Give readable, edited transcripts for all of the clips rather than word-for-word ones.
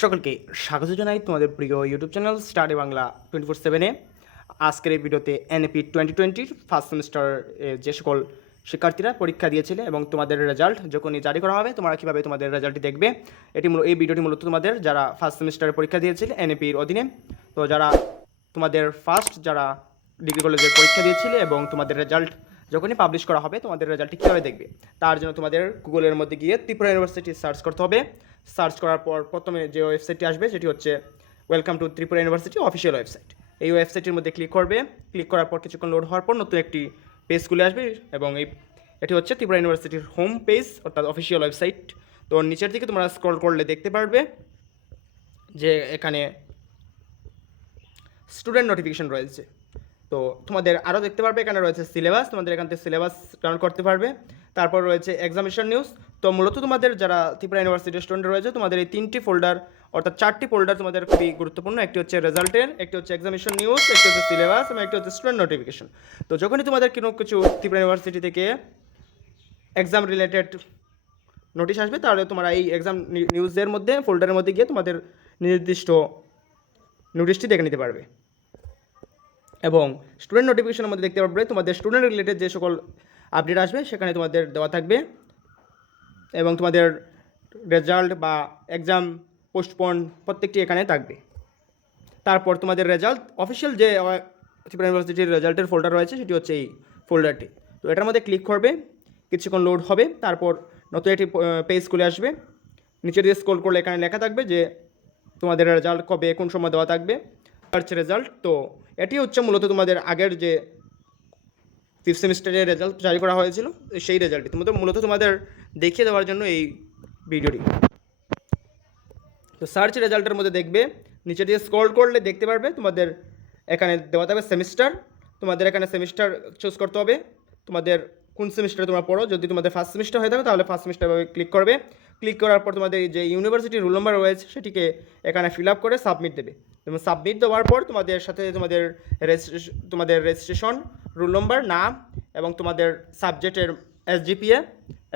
সকলকে স্বাগত জানাই তোমাদের প্রিয় ইউটিউব চ্যানেল স্টাডি বাংলা 24/7-এ। আজকের এই ভিডিওতে এনএপি 2020 ফার্স্ট সেমিস্টার যে সকল শিক্ষার্থীরা পরীক্ষা দিয়েছিলে এবং তোমাদের রেজাল্ট যখনই জারি করা হবে তোমরা কীভাবে তোমাদের রেজাল্টটি দেখবে, এই ভিডিওটি মূলত তোমাদের যারা ফার্স্ট সেমিস্টারে পরীক্ষা দিয়েছিলে এনএপির অধীনে, তো যারা তোমাদের যারা ডিগ্রি কলেজের পরীক্ষা দিয়েছিলে এবং তোমাদের রেজাল্ট যখনই পাবলিশ করা হবে তোমাদের রেজাল্টটি কীভাবে দেখবে তার জন্য তোমাদের গুগলের মধ্যে গিয়ে ত্রিপুরা ইউনিভার্সিটি সার্চ করতে হবে। সার্চ করার পর প্রথমে যে ওয়েবসাইটটি আসবে সেটি হচ্ছে welcome to Tripura university official website. এই ওয়েবসাইটের মধ্যে ক্লিক করবে। ক্লিক করার পর কিছুক্ষণ লোড হওয়ার পর নতুন একটি পেজ খুলে আসবে এবং এটি হচ্ছে ত্রিপুরা ইউনিভার্সিটির হোম পেজ অর্থাৎ অফিসিয়াল ওয়েবসাইট। তো নিচের দিকে তোমরা স্ক্রল করলে দেখতে পারবে যে এখানে স্টুডেন্ট নোটিফিকেশন রয়েছে। তো তোমাদের আরও দেখতে পারবে এখানে রয়েছে সিলেবাস, তোমাদের এখান থেকে সিলেবাস ডাউনলোড করতে পারবে। তারপর রয়েছে এক্সামিনেশন নিউজ। তো মূলত তোমাদের যারা ত্রিপুরা ইউনিভার্সিটির স্টুডেন্ট রয়েছে তোমাদের এই 3টি ফোল্ডার অর্থাৎ 4টি ফোল্ডার তোমাদের খুবই গুরুত্বপূর্ণ। একটি হচ্ছে রেজাল্টের, একটি হচ্ছে এক্সামিনেশন নিউজ, একটি হচ্ছে সিলেবাস এবং একটি হচ্ছে স্টুডেন্ট নোটিফিকেশন। তো যখনই তোমাদের কোনো কিছু ত্রিপুরা ইউনিভার্সিটি থেকে এক্সাম রিলেটেড নোটিশ আসবে তাহলে তোমরা এই এক্সাম নিউজের মধ্যে ফোল্ডারের মধ্যে গিয়ে তোমাদের নির্দিষ্ট নোটিশটি দেখে নিতে পারবে। এবং স্টুডেন্ট নোটিফিকেশনের মধ্যে দেখতে পারবে তোমাদের স্টুডেন্ট রিলেটেড যে সকল আপডেট আসবে সেখানে তোমাদের দেওয়া থাকবে এবং তোমাদের রেজাল্ট বা এক্সাম পোস্টপোন প্রত্যেকটি এখানে থাকবে। তারপর তোমাদের রেজাল্ট অফিসিয়াল যে ত্রিপুরা ইউনিভার্সিটির রেজাল্টের ফোল্ডার রয়েছে সেটি হচ্ছে এই ফোল্ডারটি। তো এটার মধ্যে ক্লিক করবে, কিছুক্ষণ লোড হবে, তারপর নতুন একটি পেজ খুলে আসবে। নিচে দিয়ে স্ক্রল করলে এখানে লেখা থাকবে যে তোমাদের রেজাল্ট কবে কোন সময় দেওয়া থাকবে, সার্চ রেজাল্ট। তো এটি হচ্ছে মূলত তোমাদের আগের যে ফিফথ সেমিস্টারের রেজাল্ট জারি করা হয়েছিল সেই রেজাল্টটি মূলত তোমাদের দেখিয়ে দেওয়ার জন্য এই ভিডিওটি। তো সার্চ রেজাল্টের মধ্যে দেখবে নিচে দিয়ে স্ক্রল করলে দেখতে পারবে তোমাদের এখানে দেওয়া থাকবে সেমিস্টার। তোমাদের এখানে সেমিস্টার চুজ করতে হবে, তোমাদের কোন সেমিস্টারে তোমরা পড়ো। যদি তোমাদের ফার্স্ট সেমিস্টার হয়ে থাকে তাহলে ফার্স্ট সেমিস্টারভাবে ক্লিক করবে। ক্লিক করার পর তোমাদের যে ইউনিভার্সিটির রোল নাম্বার রয়েছে সেটিকে এখানে ফিল আপ করে সাবমিট দেবে এবং সাবমিট দেওয়ার পর তোমাদের সাথে তোমাদের রেজিস্ট্রেশন, রোল নাম্বার, নাম এবং তোমাদের সাবজেক্টের SGPA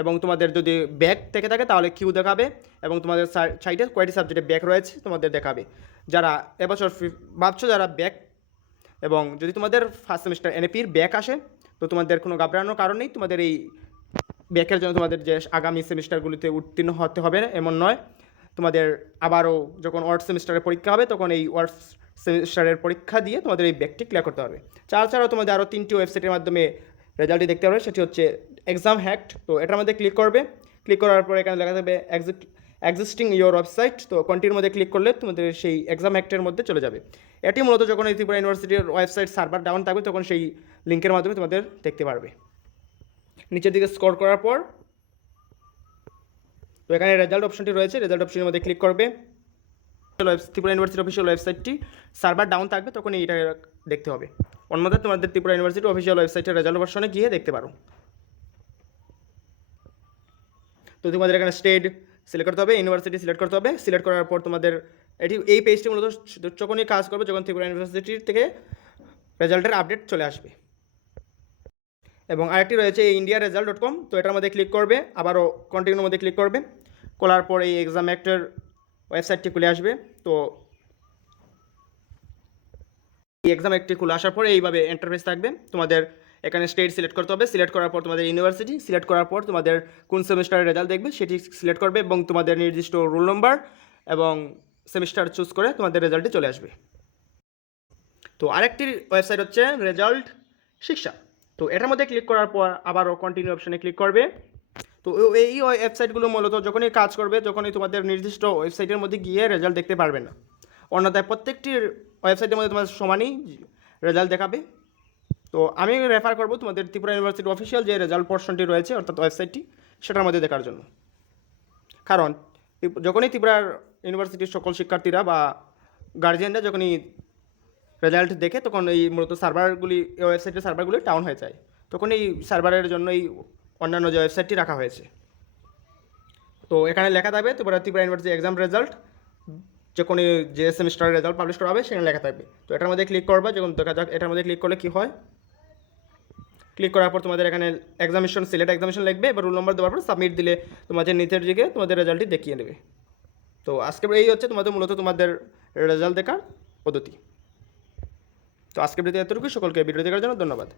এবং তোমাদের যদি ব্যাক থেকে থাকে তাহলে কিউ দেখাবে এবং তোমাদের সাইডে কয়টি সাবজেক্টে ব্যাক রয়েছে তোমাদের দেখাবে। যারা এবছর ভাবছো যারা ব্যাক এবং যদি তোমাদের ফার্স্ট সেমিস্টার এনএপির ব্যাক আসে তো তোমাদের কোনো ঘাবড়ানোর কারণ নেই। তোমাদের এই ব্যাকের জন্য তোমাদের যে আগামী সেমিস্টারগুলিতে উত্তীর্ণ হতে হবে এমন নয়। তোমাদের আবারও যখন ওয়ার্ড সেমিস্টারের পরীক্ষা হবে তখন এই ওয়ার্ড সেমিস্টারের পরীক্ষা দিয়ে তোমাদের এই ব্যাকটি ক্লিয়ার করতে হবে। ছাড়াও তোমাদের আরও 3টি ওয়েবসাইটের মাধ্যমে রেজাল্টটি দেখতে পারবে, সেটি হচ্ছে এক্সাম হ্যাক্ট। তো এটার মধ্যে ক্লিক করবে। ক্লিক করার পর এখানে লেখা থাকবে এক্সিস্টিং ইয়োর ওয়েবসাইট। তো কন্টিনিউর মধ্যে ক্লিক করলে তোমাদের সেই এক্সাম হ্যাক্টের মধ্যে চলে যাবে। এটি মূলত যখন এই ত্রিপুরা ইউনিভার্সিটির ওয়েবসাইট সার্ভার ডাউন থাকবে তখন সেই লিঙ্কের মাধ্যমে তোমাদের দেখতে পারবে। নিচের দিকে স্ক্রল করার পর তো এখানে রেজাল্ট অপশনটি রয়েছে, রেজাল্ট অপশনের মধ্যে ক্লিক করবে। ত্রিপুরা ইউনিভার্সিটি অফিসিয়াল ওয়েবসাইটটি সার্ভার ডাউন থাকবে তখন এইটা দেখতে হবে, অন্যথায় তোমাদের ত্রিপুরা ইউনিভার্সিটি অফিসিয়াল ওয়েবসাইটের রেজাল্ট অপশনে গিয়ে দেখতে পারো। তো তোমাদের এখানে স্টেট সিলেক্ট করতে হবে, ইউনিভার্সিটি সিলেক্ট করতে হবে। সিলেক্ট করার পর তোমাদের এই পেজটি মূলত যখনই কাজ করবে যখন ত্রিপুরা ইউনিভার্সিটি থেকে রেজাল্টের আপডেট চলে আসবে। এবং আরেকটি রয়েছে indiaresult.com। তো এটার মধ্যে ক্লিক করবে, আবারও কন্টিনিউর মধ্যে ক্লিক করবে। খোলার পর এই এক্সাম অ্যাক্টের ওয়েবসাইটটি খুলে আসবে। তো এই এক্সাম অ্যাক্টটি খুলে আসার পরে এইভাবে ইন্টারফেস থাকবে। তোমাদের এখানে স্টেট সিলেক্ট করতে হবে, সিলেক্ট করার পর তোমাদের ইউনিভার্সিটি সিলেক্ট করার পর তোমাদের কোন সেমিস্টারের রেজাল্ট দেখবে সেটি সিলেক্ট করবে এবং তোমাদের নির্দিষ্ট রোল নাম্বার এবং সেমিস্টার চুজ করে তোমাদের রেজাল্টটি চলে আসবে। তো আরেকটি ওয়েবসাইট হচ্ছে রেজাল্ট শিক্ষা। তো এটার মধ্যে ক্লিক করার পর আবারও কন্টিনিউ অপশনে ক্লিক করবে। তো এই ওয়েবসাইটগুলো মূলত যখনই কাজ করবে যখনই তোমাদের নির্দিষ্ট ওয়েবসাইটের মধ্যে গিয়ে রেজাল্ট দেখতে পারবে না, অন্যথায় প্রত্যেকটি ওয়েবসাইটের মধ্যে তোমাদের সমানই রেজাল্ট দেখাবে। তো আমি রেফার করবো তোমাদের ত্রিপুরা ইউনিভার্সিটি অফিসিয়াল যে রেজাল্ট পোর্শনটি রয়েছে অর্থাৎ ওয়েবসাইটটি সেটার মধ্যে দেখার জন্য। কারণ যখনই ত্রিপুরার ইউনিভার্সিটির সকল শিক্ষার্থীরা বা গার্জিয়ানরা যখনই রেজাল্ট দেখে তখন এই মূলত সার্ভারগুলি ওয়েবসাইটের সার্ভারগুলি ডাউন হয়ে যায়, তখন এই সার্ভারের জন্য এই অন্যান্য যে ওয়েবসাইটটি রাখা হয়েছে। তো এখানে লেখা থাকবে ত্রিপুরা ইউনিভার্সিটি এক্সাম রেজাল্ট, যখনই যে সেমিস্টারের রেজাল্ট পাবলিশ করা হবে সেখানে লেখা থাকবে। তো এটার মধ্যে ক্লিক করবে, যখন দেখা যাক এটার মধ্যে ক্লিক করলে কী হয়। ক্লিক করার পর তোমাদের এখানে সিলেক্ট এক্সামিনেশন লিখবে, এবার রোল নম্বর দেওয়ার পর সাবমিট দিলে তোমাদের নিচের দিকে তোমাদের রেজাল্টটি দেখিয়ে নেবে। তো আজকে এই হচ্ছে তোমাদের মূলত তোমাদের রেজাল্ট দেখার পদ্ধতি। তো আজকের ভিডিওতে এতটুকু, সকলকে ভিডিও দেখার জন্য ধন্যবাদ।